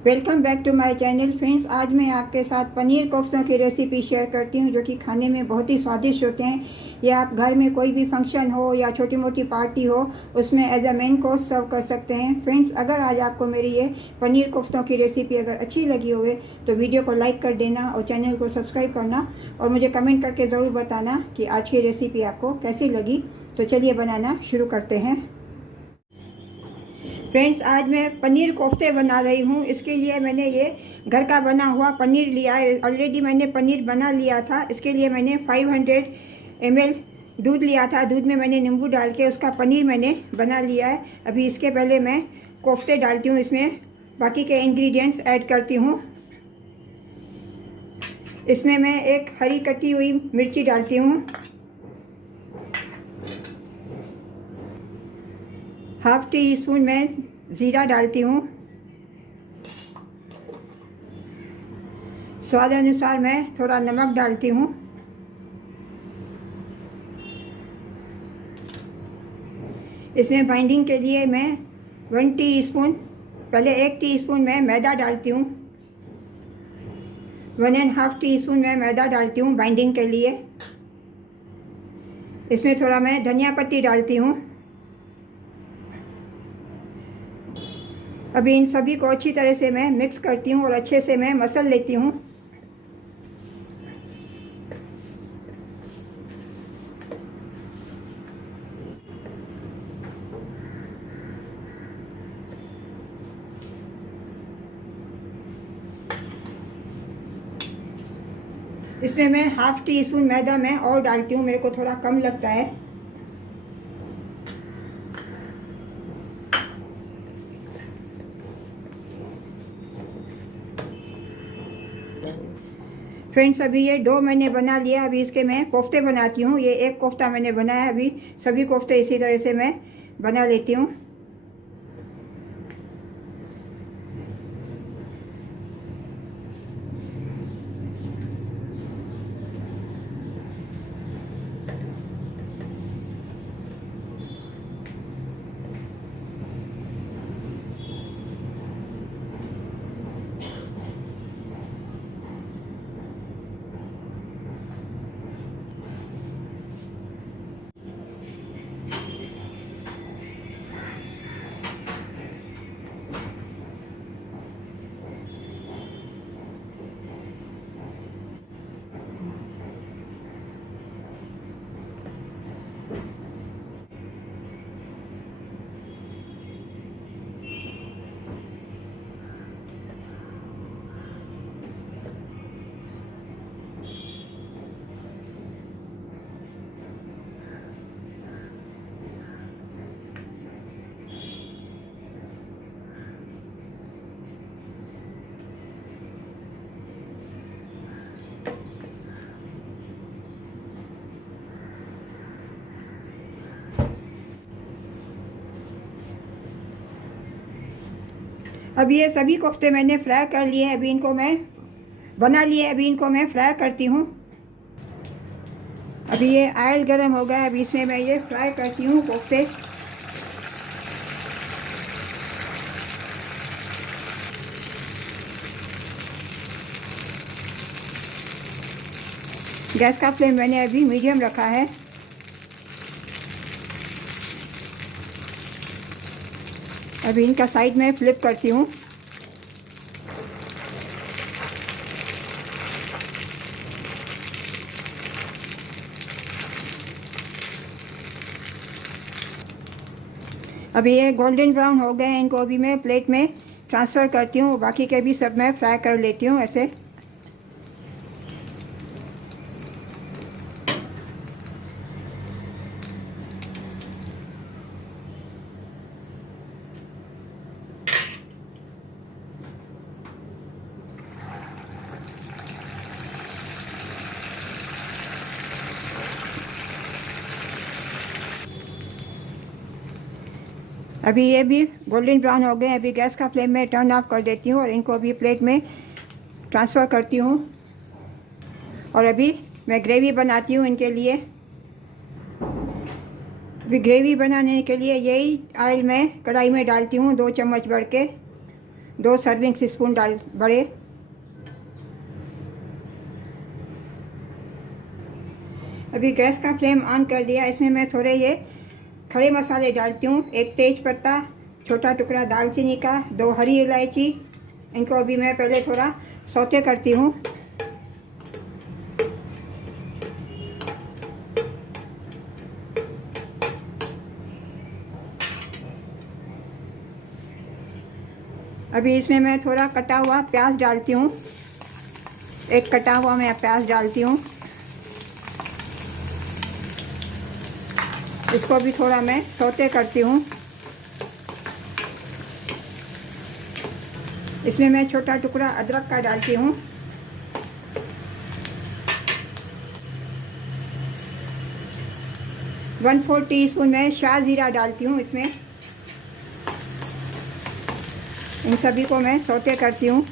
Welcome back to my channel friends. आज मैं आपके साथ पनीर कोफ्तों की रेसिपी शेयर करती हूँ जो कि खाने में बहुत ही स्वादिष्ट होते हैं। ये आप घर में कोई भी फंक्शन हो या छोटी मोटी पार्टी हो उसमें एज अ मेन कोर्स सर्व कर सकते हैं। फ्रेंड्स, अगर आज आपको मेरी ये पनीर कोफ्तों की रेसिपी अगर अच्छी लगी हुए तो वीडियो को लाइक कर देना और चैनल को सब्सक्राइब करना और मुझे कमेंट करके ज़रूर बताना कि आज की रेसिपी आपको कैसी लगी। तो चलिए बनाना शुरू करते हैं। फ्रेंड्स, आज मैं पनीर कोफ्ते बना रही हूँ। इसके लिए मैंने ये घर का बना हुआ पनीर लिया है। ऑलरेडी मैंने पनीर बना लिया था। इसके लिए मैंने 500 ml दूध लिया था। दूध में मैंने नींबू डाल के उसका पनीर मैंने बना लिया है। अभी इसके पहले मैं कोफ्ते डालती हूँ, इसमें बाकी के इंग्रेडिएंट्स ऐड करती हूँ। इसमें मैं एक हरी कटी हुई मिर्ची डालती हूँ, हाफ टी स्पून मैं ज़ीरा डालती हूँ, स्वाद अनुसार मैं थोड़ा नमक डालती हूँ। इसमें बाइंडिंग के लिए मैं 1 टीस्पून, पहले 1 टीस्पून मैं मैदा डालती हूँ, 1.5 टीस्पून मैं मैदा डालती हूँ बाइंडिंग के लिए। इसमें थोड़ा मैं धनिया पत्ती डालती हूँ। अभी इन सभी को अच्छी तरह से मैं मिक्स करती हूँ और अच्छे से मैं मसल लेती हूँ। इसमें मैं हाफ टी स्पून मैदा मैं और डालती हूँ, मेरे को थोड़ा कम लगता है। फ्रेंड्स, अभी ये डो मैंने बना लिया। अभी इसके मैं कोफ्ते बनाती हूँ। ये एक कोफ्ता मैंने बनाया, अभी सभी कोफ्ते इसी तरह से मैं बना लेती हूँ। अब ये सभी कोफ्ते मैंने फ्राई कर लिए हैं। अभी इनको मैं बना लिए, अभी इनको मैं फ्राई करती हूँ। अभी ये ऑयल गर्म हो गया, अभी इसमें मैं ये फ्राई करती हूँ कोफ्ते। गैस का फ्लेम मैंने अभी मीडियम रखा है। अभी इनका साइड में फ्लिप करती हूँ। अभी ये गोल्डन ब्राउन हो गए हैं, इनको अभी मैं प्लेट में ट्रांसफ़र करती हूँ। बाकी के भी सब मैं फ्राई कर लेती हूँ ऐसे। अभी ये भी गोल्डन ब्राउन हो गए। अभी गैस का फ्लेम में टर्न ऑफ कर देती हूँ और इनको अभी प्लेट में ट्रांसफ़र करती हूँ। और अभी मैं ग्रेवी बनाती हूँ इनके लिए। अभी ग्रेवी बनाने के लिए यही ऑयल मैं कढ़ाई में डालती हूँ, 2 चम्मच भर के। 2 सर्विंग स्पून डाल बड़े। अभी गैस का फ्लेम ऑन कर दिया। इसमें मैं थोड़े ये खड़े मसाले डालती हूँ। 1 तेज पत्ता, छोटा टुकड़ा दालचीनी का, 2 हरी इलायची। इनको अभी मैं पहले थोड़ा सौते करती हूँ। अभी इसमें मैं थोड़ा कटा हुआ प्याज डालती हूँ। 1 कटा हुआ मैं प्याज डालती हूँ। इसको भी थोड़ा मैं सौते करती हूँ। इसमें मैं छोटा टुकड़ा अदरक का डालती हूँ। वन 4 टीस्पून मैं शाह ज़ीरा डालती हूँ इसमें। इन सभी को मैं सौते करती हूँ।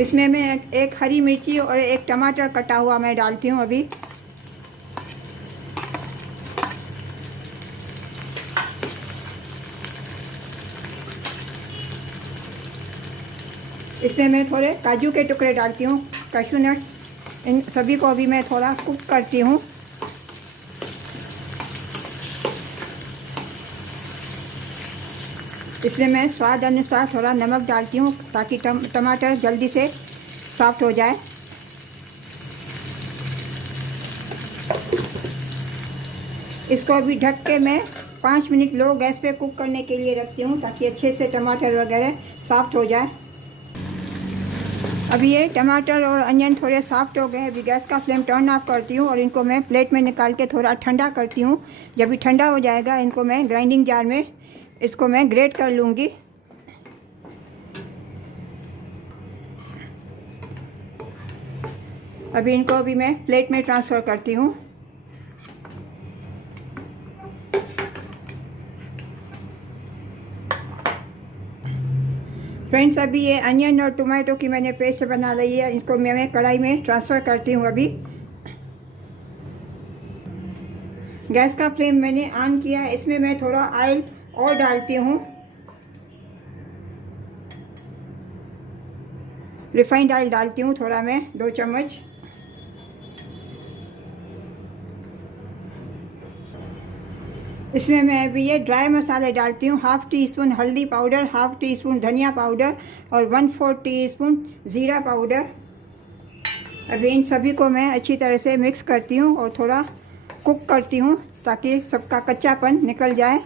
इसमें मैं 1 हरी मिर्ची और 1 टमाटर कटा हुआ मैं डालती हूँ अभी। इसमें मैं थोड़े काजू के टुकड़े डालती हूँ, कैशू नट्स। इन सभी को अभी मैं थोड़ा कुक करती हूँ। इसमें मैं स्वाद अनुसार थोड़ा नमक डालती हूँ ताकि टमाटर जल्दी से सॉफ्ट हो जाए। इसको अभी ढक के मैं 5 मिनट लो गैस पे कुक करने के लिए रखती हूँ ताकि अच्छे से टमाटर वगैरह सॉफ्ट हो जाए। अभी ये टमाटर और अनियन थोड़े सॉफ्ट हो गए। अभी गैस का फ्लेम टर्न ऑफ करती हूँ और इनको मैं प्लेट में निकाल के थोड़ा ठंडा करती हूँ। जब भी ठंडा हो जाएगा इनको मैं ग्राइंडिंग जार में इसको मैं ग्रेट कर लूँगी। अभी इनको अभी मैं प्लेट में ट्रांसफ़र करती हूँ। फ्रेंड्स, अभी ये अनियन और टोमेटो की मैंने पेस्ट बना ली है। इसको मैं कढ़ाई में ट्रांसफ़र करती हूँ। अभी गैस का फ्लेम मैंने ऑन किया। इसमें मैं थोड़ा ऑयल और डालती हूँ। रिफाइंड ऑयल डालती हूँ थोड़ा मैं 2 चम्मच। इसमें मैं अभी ये ड्राई मसाले डालती हूँ। 1/2 टीस्पून हल्दी पाउडर, 1/2 टीस्पून धनिया पाउडर और 1/4 टीस्पून ज़ीरा पाउडर। अभी इन सभी को मैं अच्छी तरह से मिक्स करती हूँ और थोड़ा कुक करती हूँ ताकि सबका कच्चापन निकल जाए।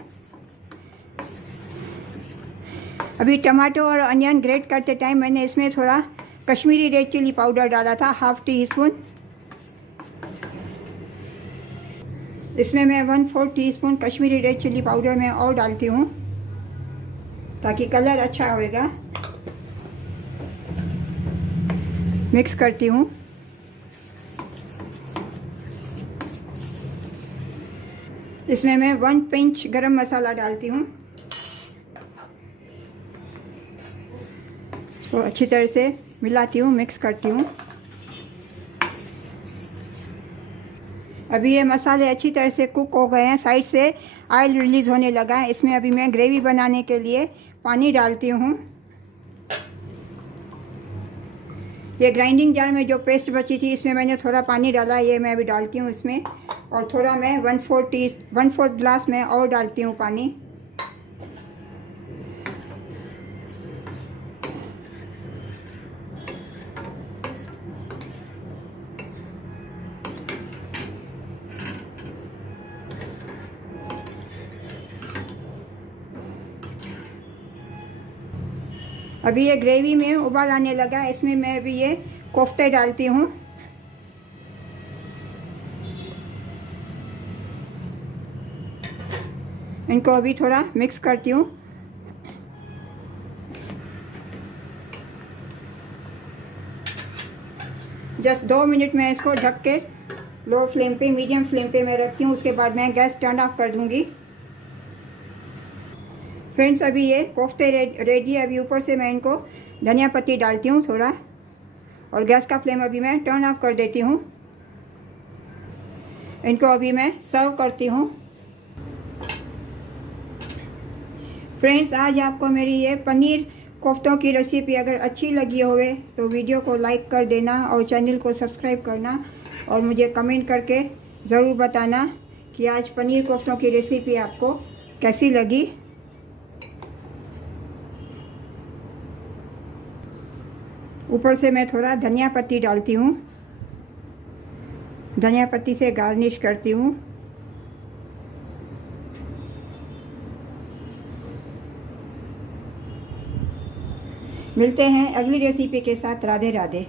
अभी टमाटो और अनियन ग्रेट करते टाइम मैंने इसमें थोड़ा कश्मीरी रेड चिली पाउडर डाला था, 1/2 टीस्पून। इसमें मैं 1/4 teaspoon Kashmiri red chilli powder में और डालती हूँ ताकि कलर अच्छा होएगा। मिक्स करती हूँ। इसमें मैं 1 पिंच गरम मसाला डालती हूँ। तो अच्छी तरह से मिलाती हूँ, मिक्स करती हूँ। अभी ये मसाले अच्छी तरह से कुक हो गए हैं। साइड से ऑयल रिलीज़ होने लगा है। इसमें अभी मैं ग्रेवी बनाने के लिए पानी डालती हूँ। ये ग्राइंडिंग जार में जो पेस्ट बची थी इसमें मैंने थोड़ा पानी डाला, ये मैं अभी डालती हूँ इसमें। और थोड़ा मैं 1/4 ग्लास में और डालती हूँ पानी। अभी ये ग्रेवी में उबाल आने लगा है। इसमें मैं अभी ये कोफ्ते डालती हूँ। इनको अभी थोड़ा मिक्स करती हूँ। जस्ट 2 मिनट में इसको ढक के लो फ्लेम पे, मीडियम फ्लेम पे मैं रखती हूँ। उसके बाद मैं गैस टर्न ऑफ कर दूँगी। फ्रेंड्स, अभी ये कोफ्ते रेडी है। अभी ऊपर से मैं इनको धनिया पत्ती डालती हूँ थोड़ा, और गैस का फ्लेम अभी मैं टर्न ऑफ कर देती हूँ। इनको अभी मैं सर्व करती हूँ। फ्रेंड्स, आज आपको मेरी ये पनीर कोफ्तों की रेसिपी अगर अच्छी लगी होवे तो वीडियो को लाइक कर देना और चैनल को सब्सक्राइब करना और मुझे कमेंट करके ज़रूर बताना कि आज पनीर कोफ्तों की रेसिपी आपको कैसी लगी। ऊपर से मैं थोड़ा धनिया पत्ती डालती हूँ, धनिया पत्ती से गार्निश करती हूँ। मिलते हैं अगली रेसिपी के साथ। राधे राधे।